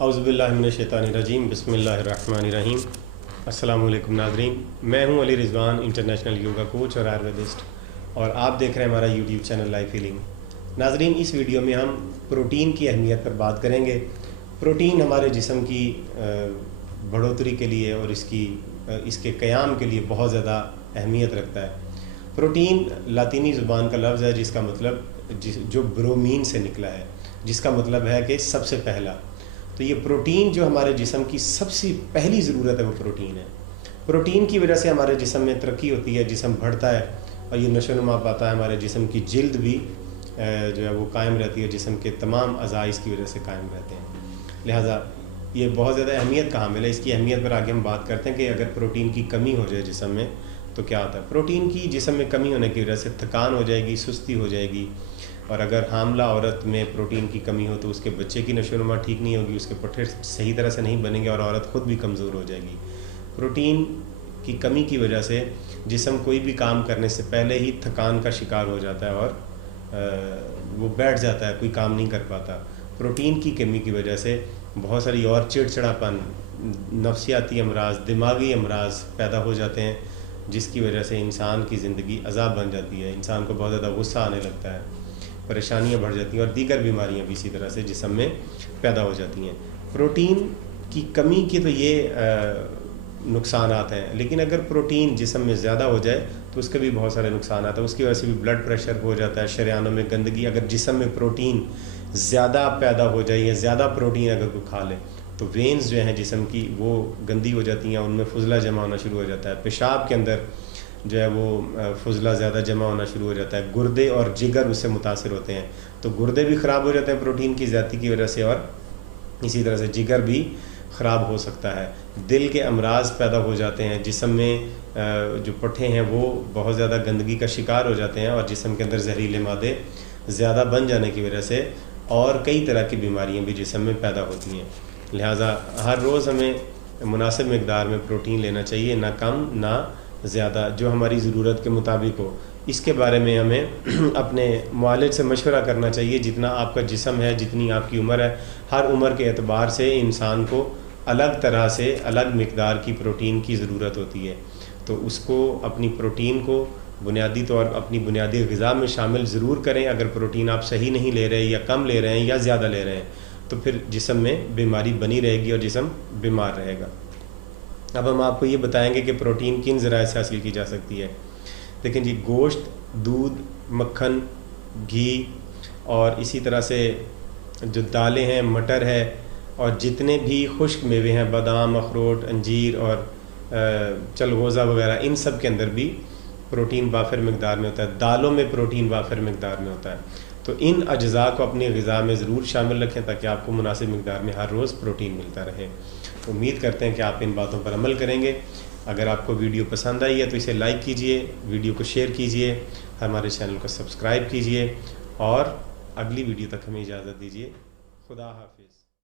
औज़ुबिल्लाहि मिनश्शैतानिर्रजीम बिस्मिल्लाहिर्रहमानिर्रहीम। अस्सलामु अलैकुम नाज़रीन, मैं हूं Ali Rizwan, international yoga coach और आयुर्वेदिस्ट, और आप देख रहे हैं हमारा यूट्यूब चैनल लाइफ हीलिंग। नाज़रीन, इस वीडियो में हम प्रोटीन की अहमियत पर बात करेंगे। प्रोटीन हमारे जिस्म की बढ़ोतरी के लिए और इसके क़याम के लिए बहुत ज़्यादा अहमियत रखता है। प्रोटीन लातीनी ज़ुबान का लफ्ज़ है जिसका मतलब जो ब्रोमीन से निकला है, जिसका मतलब है कि सबसे पहला। तो ये प्रोटीन जो हमारे जिस्म की सबसे पहली ज़रूरत है वो प्रोटीन है। प्रोटीन की वजह से हमारे जिस्म में तरक्की होती है, जिस्म बढ़ता है और ये नशोनुमा पाता है। हमारे जिस्म की जिल्द भी जो है वो कायम रहती है, जिस्म के तमाम अज़ा इसकी वजह से कायम रहते हैं। लिहाजा ये बहुत ज़्यादा अहमियत कहाँ मिले, इसकी अहमियत पर आगे हम बात करते हैं कि अगर प्रोटीन की कमी हो जाए जिस्म में तो क्या होता है। प्रोटीन की जिस्म में कमी होने की वजह से थकान हो जाएगी, सुस्ती हो जाएगी, और अगर हामला औरत में प्रोटीन की कमी हो तो उसके बच्चे की नशोनुमा ठीक नहीं होगी, उसके पट्टे सही तरह से नहीं बनेंगे और औरत ख़ुद भी कमज़ोर हो जाएगी। प्रोटीन की कमी की वजह से जिस्म कोई भी काम करने से पहले ही थकान का शिकार हो जाता है और वो बैठ जाता है, कोई काम नहीं कर पाता। प्रोटीन की कमी की वजह से बहुत सारी और चिड़चिड़ापन, नफ्सियाती अमराज, दिमागी अमराज पैदा हो जाते हैं, जिसकी वजह से इंसान की ज़िंदगी अज़ाब बन जाती है। इंसान को बहुत ज़्यादा गुस्सा आने लगता है, परेशानियां बढ़ जाती हैं और दीगर बीमारियां भी इसी तरह से जिस्म में पैदा हो जाती हैं। प्रोटीन की कमी के तो ये नुकसानात हैं, लेकिन अगर प्रोटीन जिस्म में ज़्यादा हो जाए तो उसके भी बहुत सारे नुकसान आते हैं। उसकी वजह से भी ब्लड प्रेशर हो जाता है, शरीयानों में गंदगी, अगर जिस्म में प्रोटीन ज़्यादा पैदा हो जाए या ज़्यादा प्रोटीन अगर कोई खा ले तो वेन्स जो हैं जिस्म की वो गंदी हो जाती हैं, उनमें फुजला जमा होना शुरू हो जाता है। पेशाब के अंदर जो है वो फुजला ज़्यादा जमा होना शुरू हो जाता है। गुर्दे और जिगर उससे मुतासिर होते हैं, तो गुर्दे भी ख़राब हो जाते हैं प्रोटीन की ज़्यादती की वजह से, और इसी तरह से जिगर भी ख़राब हो सकता है। दिल के अमराज पैदा हो जाते हैं, जिस्म में जो पट्टे हैं वो बहुत ज़्यादा गंदगी का शिकार हो जाते हैं, और जिस्म के अंदर जहरीले मादे ज़्यादा बन जाने की वजह से और कई तरह की बीमारियाँ भी जिस्म में पैदा होती हैं। लिहाजा हर रोज़ हमें मुनासिब मिक़दार में प्रोटीन लेना चाहिए, ना कम ना ज़्यादा, जो हमारी ज़रूरत के मुताबिक हो। इसके बारे में हमें अपने मुआलिज से मशवरा करना चाहिए। जितना आपका जिस्म है, जितनी आपकी उम्र है, हर उम्र के एतबार से इंसान को अलग तरह से अलग मिक़दार की प्रोटीन की ज़रूरत होती है। तो उसको अपनी प्रोटीन को बुनियादी तौर अपनी बुनियादी ग़िज़ा में शामिल ज़रूर करें। अगर प्रोटीन आप सही नहीं ले रहे या कम ले रहे हैं या ज़्यादा ले रहे हैं तो फिर जिस्म में बीमारी बनी रहेगी और जिस्म बीमार रहेगा। अब हम आपको ये बताएंगे कि प्रोटीन किन ज़राए से हासिल की जा सकती है। देखें जी, गोश्त, दूध, मक्खन, घी और इसी तरह से जो दालें हैं, मटर है, और जितने भी खुश्क मेवे हैं, बादाम, अखरोट, अंजीर और चलगोज़ा वगैरह, इन सब के अंदर भी प्रोटीन वाफिर मिक़दार में होता है। दालों में प्रोटीन वाफिर मिक़दार में होता है। तो इन अज्ज़ा को अपनी ग़िज़ा में ज़रूर शामिल रखें ताकि आपको मुनासिब मिक़दार में हर रोज़ प्रोटीन मिलता रहे। उम्मीद करते हैं कि आप इन बातों पर अमल करेंगे। अगर आपको वीडियो पसंद आई है तो इसे लाइक कीजिए, वीडियो को शेयर कीजिए, हमारे चैनल को सब्सक्राइब कीजिए, और अगली वीडियो तक हमें इजाज़त दीजिए। खुदा हाफ़िज़।